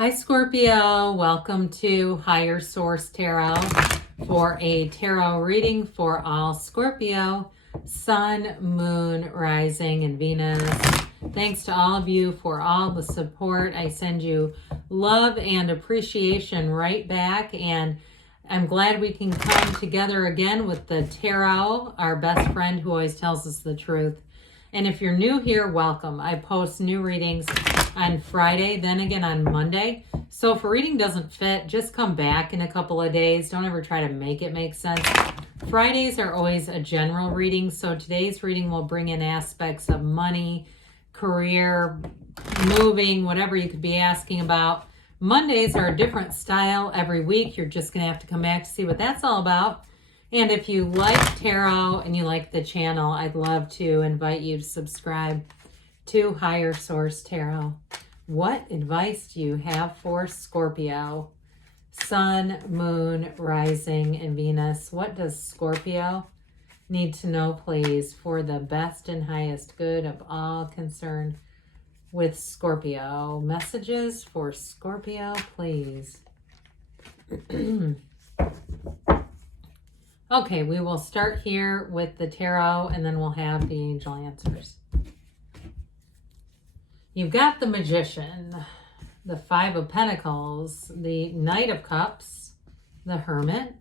Hi Scorpio, welcome to Higher Source Tarot for a tarot reading for all Scorpio, Sun, Moon, Rising, and Venus. Thanks to all of you for all the support. I send you love and appreciation right back, and I'm glad we can come together again with the tarot, our best friend who always tells us the truth. And if you're new here, welcome. I post new readings on Friday, then again on Monday. So if a reading doesn't fit, just come back in a couple of days. Don't ever try to make it make sense. Fridays are always a general reading, so today's reading will bring in aspects of money, career, moving, whatever you could be asking about. Mondays are a different style every week. You're just going to have to come back to see what that's all about. And if you like tarot and you like the channel, I'd love to invite you to subscribe to Higher Source Tarot. What advice do you have for Scorpio? Sun, Moon, Rising, and Venus. What does Scorpio need to know, please, for the best and highest good of all concerned with Scorpio? Messages for Scorpio, please. Okay, we will start here with the tarot and then we'll have the angel answers. You've got the Magician, the Five of Pentacles, the Knight of Cups, the Hermit,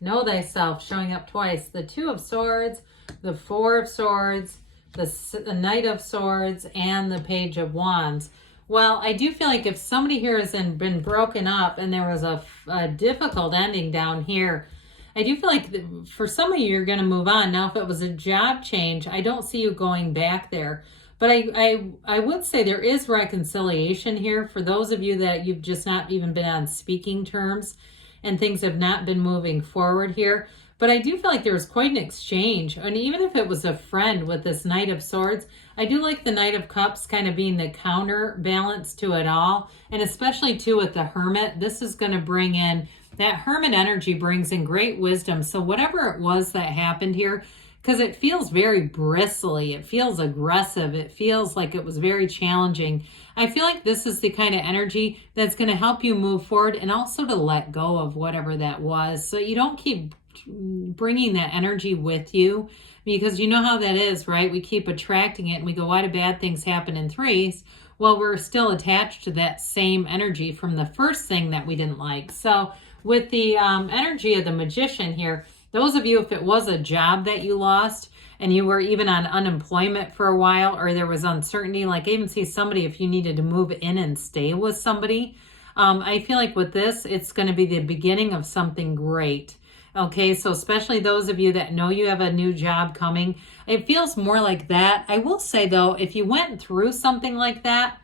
Know Thyself showing up twice, the Two of Swords, the Four of Swords, the Knight of Swords, and the Page of Wands. Well, I do feel like if somebody here has been broken up and there was a difficult ending down here, I do feel like for some of you, you're going to move on. Now, if it was a job change, I don't see you going back there. But I would say there is reconciliation here for those of you that you've just not even been on speaking terms and things have not been moving forward here. But I do feel like there was quite an exchange. And even if it was a friend with this Knight of Swords, I do like the Knight of Cups kind of being the counterbalance to it all. And especially too with the Hermit, this is going to bring in, that Hermit energy brings in great wisdom. So whatever it was that happened here, because it feels very bristly, it feels aggressive, it feels like it was very challenging. I feel like this is the kind of energy that's going to help you move forward and also to let go of whatever that was. So you don't keep bringing that energy with you, because you know how that is, right? We keep attracting it and we go, why do bad things happen in threes? Well, we're still attached to that same energy from the first thing that we didn't like. So with the energy of the Magician here, those of you, if it was a job that you lost and you were even on unemployment for a while, or there was uncertainty, like I even see somebody, if you needed to move in and stay with somebody, I feel like with this, it's going to be the beginning of something great. Okay, so especially those of you that know you have a new job coming, it feels more like that. I will say though, if you went through something like that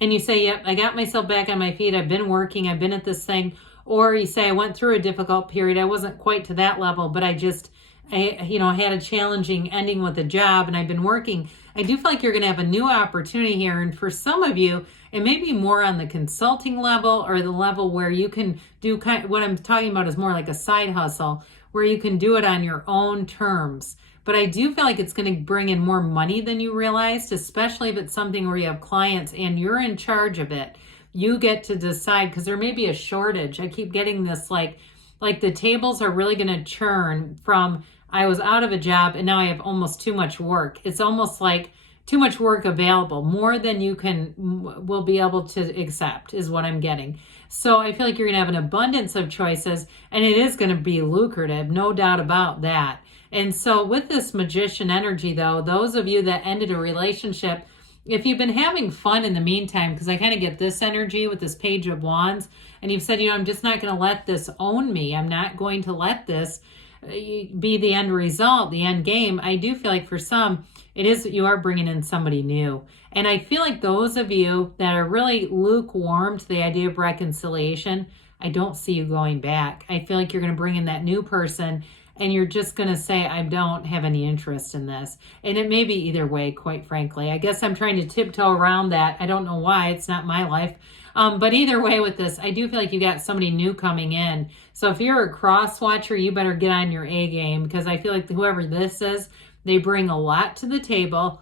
and you say, yep, I got myself back on my feet, I've been working, I've been at this thing, or you say, I went through a difficult period, I wasn't quite to that level, but I had a challenging ending with a job and I've been working. I do feel like you're going to have a new opportunity here. And for some of you, it may be more on the consulting level or the level where you can do what I'm talking about is more like a side hustle where you can do it on your own terms. But I do feel like it's going to bring in more money than you realized, especially if it's something where you have clients and you're in charge of it. You get to decide, because there may be a shortage. I keep getting this like the tables are really going to churn from I was out of a job and now I have almost too much work. It's almost like too much work available, more than you will be able to accept is what I'm getting. So I feel like you're going to have an abundance of choices and it is going to be lucrative, no doubt about that. And so with this Magician energy though, those of you that ended a relationship, if you've been having fun in the meantime, because I kind of get this energy with this Page of Wands, and you've said, I'm just not going to let this own me. I'm not going to let this be the end result, the end game. I do feel like for some, it is that you are bringing in somebody new. And I feel like those of you that are really lukewarm to the idea of reconciliation, I don't see you going back. I feel like you're going to bring in that new person and you're just going to say, I don't have any interest in this. And it may be either way, quite frankly. I guess I'm trying to tiptoe around that. I don't know why. It's not my life. But either way with this, I do feel like you got somebody new coming in. So if you're a cross watcher, you better get on your A game, because I feel like whoever this is, they bring a lot to the table.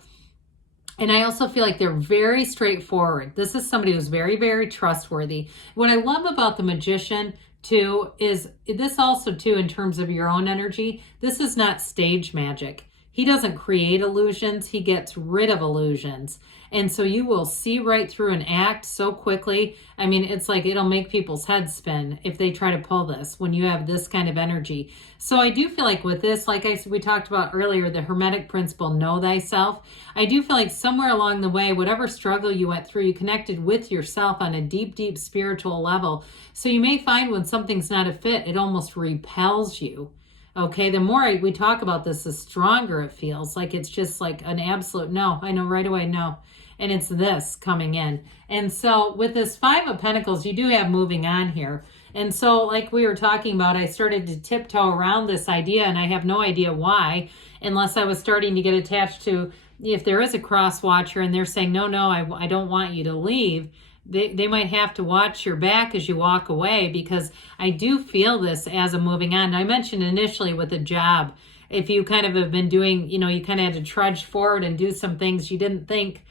And I also feel like they're very straightforward. This is somebody who's very, very trustworthy. What I love about the Magician too is this also too, in terms of your own energy, this is not stage magic. He doesn't create illusions. He gets rid of illusions. And so you will see right through an act so quickly. I mean, it's like it'll make people's heads spin if they try to pull this when you have this kind of energy. So I do feel like with this, like we talked about earlier, the Hermetic principle, know thyself. I do feel like somewhere along the way, whatever struggle you went through, you connected with yourself on a deep, deep spiritual level. So you may find when something's not a fit, it almost repels you. Okay, the more we talk about this, the stronger it feels. Like it's just like an absolute no. I know right away, no. And it's this coming in. And so with this Five of Pentacles, you do have moving on here. And so like we were talking about, I started to tiptoe around this idea, and I have no idea why, unless I was starting to get attached to, if there is a cross watcher and they're saying, no, I don't want you to leave. They might have to watch your back as you walk away, because I do feel this as a moving on. I mentioned initially with a job, if you kind of have been doing, you kind of had to trudge forward and do some things you didn't think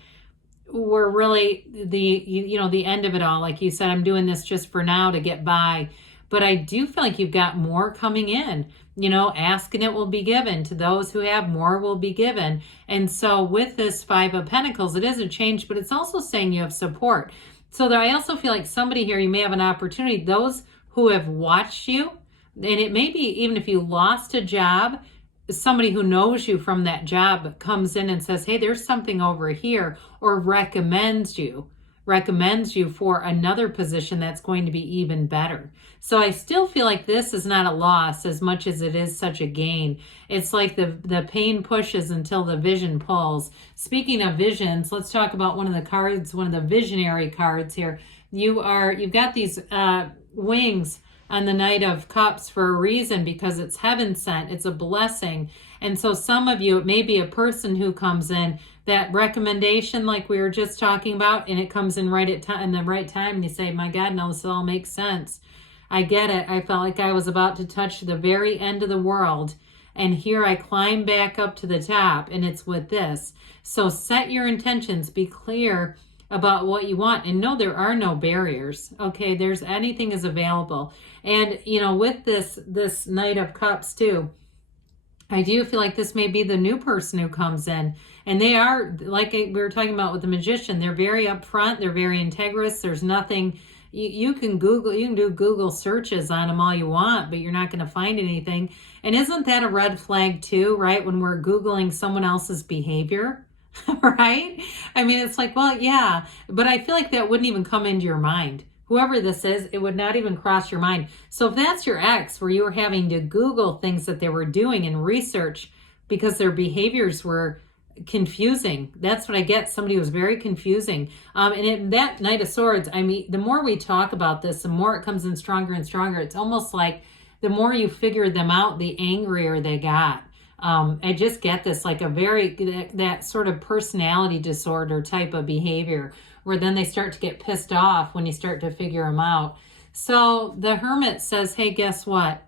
were really the end of it all. Like you said, I'm doing this just for now to get by. But I do feel like you've got more coming in. Ask and it will be given. To those who have, more will be given. And so with this Five of Pentacles, it is a change, but it's also saying you have support. So I also feel like somebody here, you may have an opportunity, those who have watched you, and it may be even if you lost a job, somebody who knows you from that job comes in and says, hey, there's something over here, or recommends you for another position that's going to be even better. So I still feel like this is not a loss as much as it is such a gain. It's like the pain pushes until the vision pulls. Speaking of visions, let's talk about one of the cards, one of the visionary cards here. You've got these wings on the Knight of Cups for a reason, because it's heaven sent. It's a blessing. And so some of you, it may be a person who comes in, that recommendation like we were just talking about, and it comes in in the right time, and you say, my God, no, this all makes sense. I get it. I felt like I was about to touch the very end of the world, and here I climb back up to the top, and it's with this. So set your intentions, be clear about what you want, and know there are no barriers. Okay, anything is available. And with this Knight of Cups too, I do feel like this may be the new person who comes in, and they are, like we were talking about with the Magician, they're very upfront, they're very integrous. There's nothing, you can do Google searches on them all you want, but you're not going to find anything. And isn't that a red flag too, right? When we're Googling someone else's behavior, right? I mean, it's like, well, yeah, but I feel like that wouldn't even come into your mind. Whoever this is, it would not even cross your mind. So if that's your ex, where you were having to Google things that they were doing and research because their behaviors were confusing, that's what I get. Somebody who was very confusing. That Knight of Swords, I mean, the more we talk about this, the more it comes in stronger and stronger. It's almost like the more you figure them out, the angrier they got. I just get this, like that sort of personality disorder type of behavior, where then they start to get pissed off when you start to figure them out. So the Hermit says, hey, guess what?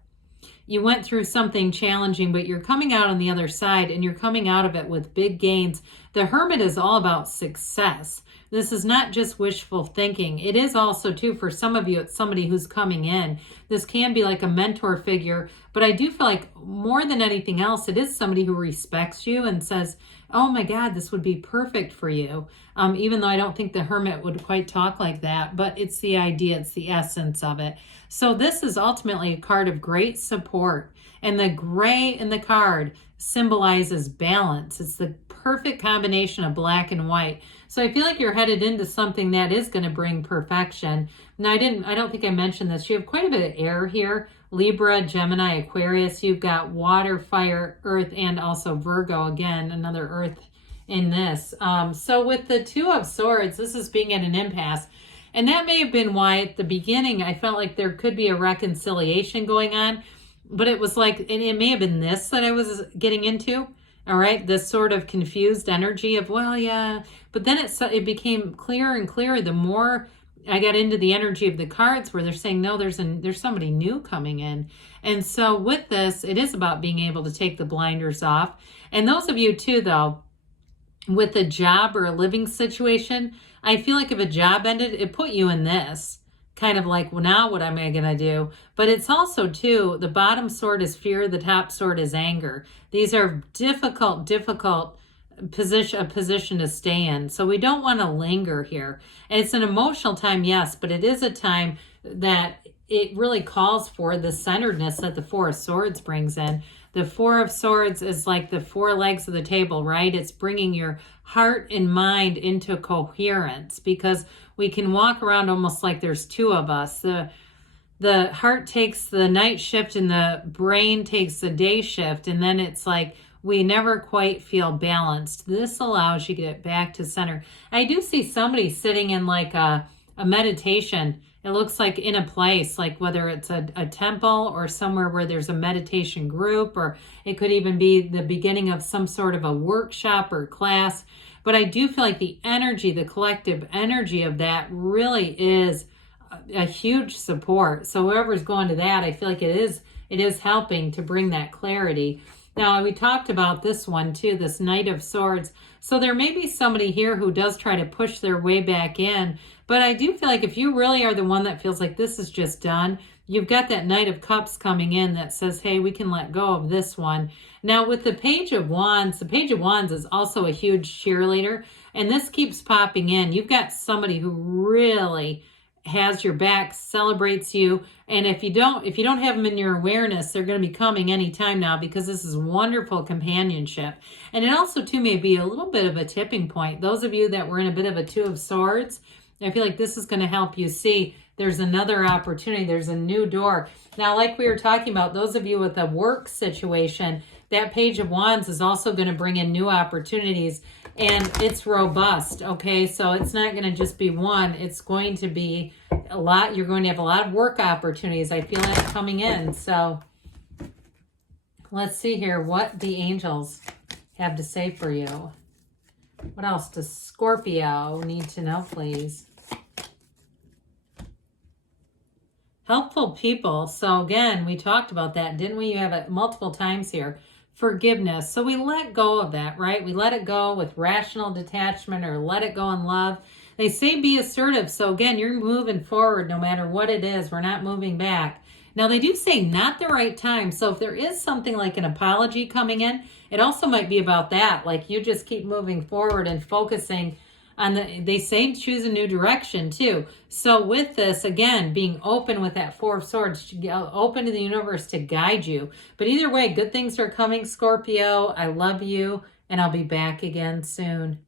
You went through something challenging, but you're coming out on the other side, and you're coming out of it with big gains. The Hermit is all about success. This is not just wishful thinking. It is also, too, for some of you, it's somebody who's coming in. This can be like a mentor figure, but I do feel like more than anything else, it is somebody who respects you and says, oh my God, this would be perfect for you. Even though I don't think the Hermit would quite talk like that, but it's the idea, it's the essence of it. So this is ultimately a card of great support. And the gray in the card symbolizes balance. It's the perfect combination of black and white. So I feel like you're headed into something that is going to bring perfection. Now, I don't think I mentioned this. You have quite a bit of air here. Libra, Gemini, Aquarius. You've got water, fire, earth, and also Virgo. Again, another earth in this. So with the Two of Swords, this is being at an impasse. And that may have been why at the beginning I felt like there could be a reconciliation going on. But it was like, and it may have been this that I was getting into. All right, this sort of confused energy of, well, yeah. But then it became clearer and clearer the more I got into the energy of the cards, where they're saying, no, there's somebody new coming in. And so with this, it is about being able to take the blinders off. And those of you too, though, with a job or a living situation, I feel like if a job ended, it put you in this kind of like, well, now what am I going to do? But it's also too, the bottom sword is fear, the top sword is anger. These are difficult position to stay in. So we don't want to linger here. And it's an emotional time, yes, but it is a time that it really calls for the centeredness that the Four of Swords brings in. The Four of Swords is like the four legs of the table, right? It's bringing your heart and mind into coherence, because we can walk around almost like there's two of us. The heart takes the night shift and the brain takes the day shift, and then it's like we never quite feel balanced. This allows you to get back to center. I do see somebody sitting in like a meditation. It looks like in a place, like whether it's a temple or somewhere where there's a meditation group, or it could even be the beginning of some sort of a workshop or class. But I do feel like the energy, the collective energy of that really is a huge support. So whoever's going to that, I feel like it is helping to bring that clarity. Now, we talked about this one too, this Knight of Swords. So there may be somebody here who does try to push their way back in, but I do feel like if you really are the one that feels like this is just done, you've got that Knight of Cups coming in that says, hey, we can let go of this one. Now, with the Page of Wands, the Page of Wands is also a huge cheerleader, and this keeps popping in. You've got somebody who really has your back, celebrates you, and if you don't have them in your awareness, they're going to be coming anytime now, because this is wonderful companionship. And it also too may be a little bit of a tipping point. Those of you that were in a bit of a Two of Swords, I feel like this is going to help you see there's another opportunity, there's a new door. Now, like we were talking about, those of you with a work situation, that Page of Wands is also going to bring in new opportunities, and it's robust, okay? So it's not going to just be one. It's going to be a lot. You're going to have a lot of work opportunities, I feel like, coming in. So let's see here what the angels have to say for you. What else does Scorpio need to know, please? Helpful people. So again, we talked about that, didn't we? You have it multiple times here. Forgiveness. So we let go of that, right? We let it go with rational detachment, or let it go in love. They say be assertive. So again, you're moving forward no matter what it is. We're not moving back. Now, they do say not the right time. So if there is something like an apology coming in, it also might be about that. Like you just keep moving forward and focusing on they say choose a new direction too. So with this, again, being open with that Four of Swords, open to the universe to guide you. But either way, good things are coming, Scorpio. I love you, and I'll be back again soon.